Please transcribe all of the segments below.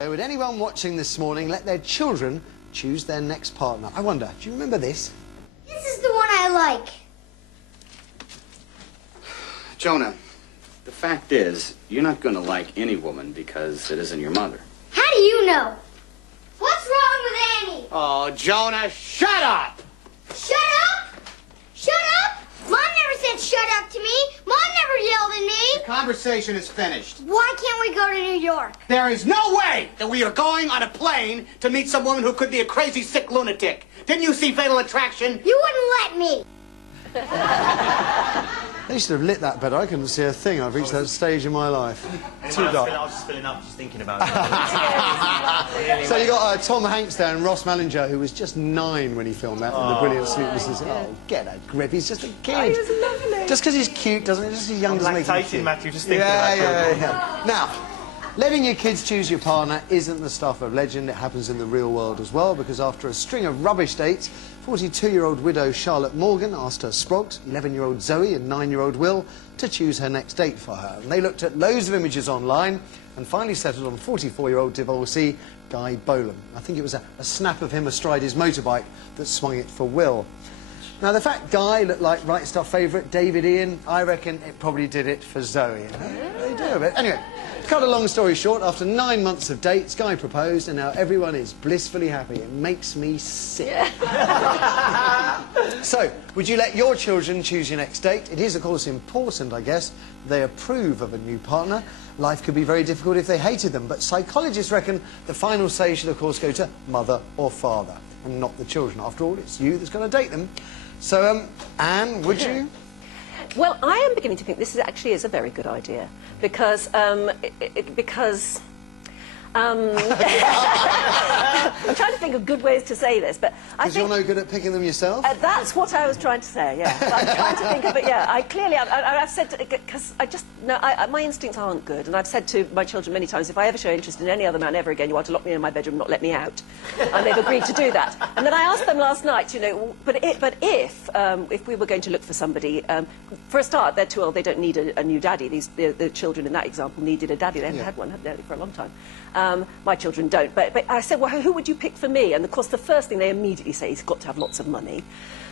Would anyone watching this morning let their children choose their next partner? I wonder, do you remember this? This is the one I like. Jonah, the fact is, you're not going to like any woman because it isn't your mother. How do you know? What's wrong with Annie? Oh, Jonah, shut up! Shut up? Shut up? Mom never said shut up to me. Mom never yelled at me. The conversation is finished. Why can't we go to New York? There is no way that we are going on a plane to meet some woman who could be a crazy, sick lunatic. Didn't you see Fatal Attraction? You wouldn't let me. They should have lit that better. I couldn't see a thing. I've reached that stage in my life. Too dark. I was just filling up, just thinking about it. So you got Tom Hanks there and Ross Malinger, who was just 9 when he filmed that, in The Brilliant Sleepless. Oh, get a grip. He's just a kid. Oh, he was lovely. Just because he's cute doesn't mean just he's young doesn't make him cute. Matthew, just thinking about it. Yeah. Now, letting your kids choose your partner isn't the stuff of legend. It happens in the real world as well, because after a string of rubbish dates, 42-year-old widow Charlotte Morgan asked her sprogs, 11-year-old Zoe and 9-year-old Will, to choose her next date for her. And they looked at loads of images online and finally settled on 44-year-old divorcee Guy Bolam. I think it was a snap of him astride his motorbike that swung it for Will. Now, the fact Guy looked like Wright stuff favourite David Ian, I reckon it probably did it for Zoe. You know? They do a bit. Anyway, to cut a long story short, after 9 months of dates, Guy proposed, and now everyone is blissfully happy. It makes me sick. So, would you let your children choose your next date? It is, of course, important, I guess, they approve of a new partner. Life could be very difficult if they hated them, but psychologists reckon the final say should, of course, go to mother or father, and not the children. After all, it's you that's going to date them. So, Anne, would you? Well, I am beginning to think this actually is a very good idea because I'm trying to think of good ways to say this, but I think... Because you're no good at picking them yourself? That's what I was trying to say, yeah. I'm trying to think of it, yeah. I've said, because I just, no, my instincts aren't good, and I've said to my children many times, if I ever show interest in any other man ever again, you want to lock me in my bedroom, not let me out. And they've agreed to do that. And then I asked them last night, you know, but if we were going to look for somebody, for a start, they're too old, they don't need a new daddy. The children in that example needed a daddy. They haven't had one, have they, for a long time. My children don't. But I said, well, who would you pick for me? And of course, the first thing they immediately say is, he's got to have lots of money.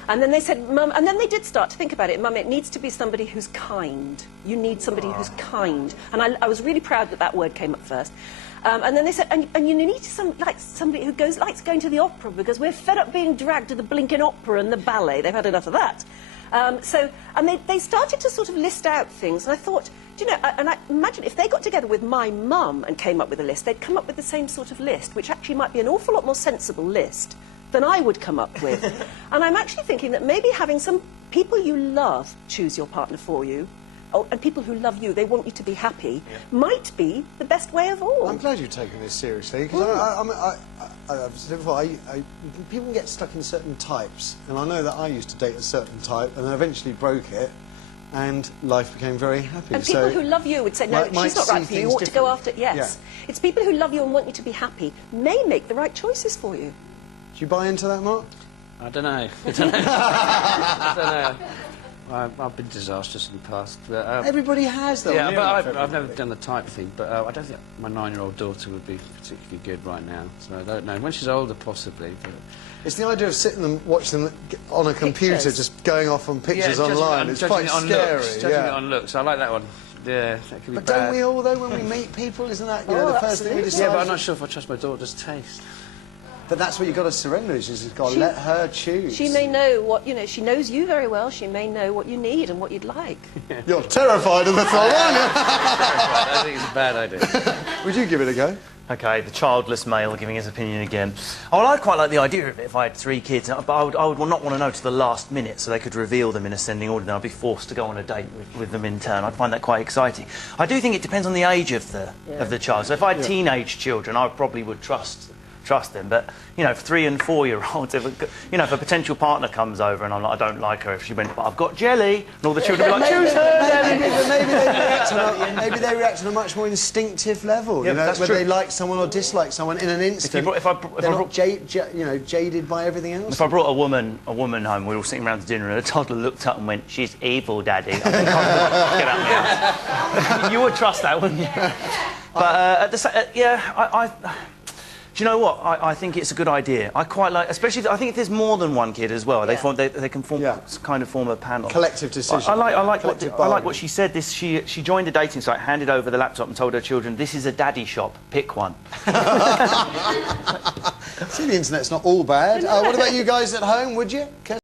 And then they said, Mum, and then they did start to think about it. Mum, it needs to be somebody who's kind. You need somebody who's kind. And I was really proud that that word came up first. And then they said, and you need somebody who likes going to the opera, because we're fed up being dragged to the blinking opera and the ballet. They've had enough of that. And they started to sort of list out things, and I thought, do you know, and I imagine if they got together with my mum and came up with a list, they'd come up with the same sort of list, which actually might be an awful lot more sensible list than I would come up with. And I'm actually thinking that maybe having some people you love choose your partner for you, and people who love you, they want you to be happy, might be the best way of all. I'm glad you've taken this seriously, because I've said before, people get stuck in certain types, and I know that I used to date a certain type, and then eventually broke it, and life became very happy. And people who love you would say, no, she's not right for you, you ought to go after... Yes. Yeah. It's people who love you and want you to be happy may make the right choices for you. Do you buy into that, Mark? I don't know. I don't know. I've been disastrous in the past. But, Everybody has, though. Yeah, but I've never done the type thing. But I don't think my 9-year-old daughter would be particularly good right now. So I don't know. When she's older, possibly. But... It's the idea of sitting and watching them on a computer, just going off on pictures online. It's quite scary. Judging it on looks. I like that one. Yeah, that could be but bad. don't we all, though, when we meet people? Isn't that the first thing we decide? Yeah, but I'm not sure if I trust my daughter's taste. But that's what you've got to surrender, is you've got to let her choose. She may know what, you know, she knows you very well, she may know what you need and what you'd like. You're terrified of the thought, aren't you? I think it's a bad idea. Would you give it a go? OK, the childless male giving his opinion again. Oh, well, I'd quite like the idea of it if I had 3 kids, but I would not want to know to the last minute, so they could reveal them in ascending order, then I'd be forced to go on a date with them in turn. I'd find that quite exciting. I do think it depends on the age of the child. So if I had teenage children, I probably would trust them, but you know, 3- and 4-year-olds, you know, if a potential partner comes over and I'm like, I don't like her, if she went, but I've got jelly, and all the children would be like, choose her. Maybe they react on a much more instinctive level, yeah, you know, that's whether true. they like someone or dislike someone in an instant. They're not jaded by everything else. If I brought a woman home, we were all sitting around to dinner, and a toddler looked up and went, "She's evil, Daddy." I think I'd get out of the house. You would trust that, wouldn't you? But do you know what? I think it's a good idea. I quite like, especially, I think if there's more than one kid as well, they can form kind of form a panel. Collective decision. I like what she said. She joined a dating site, handed over the laptop, and told her children, "This is a daddy shop. Pick one." See, the internet's not all bad. What about you guys at home? Would you?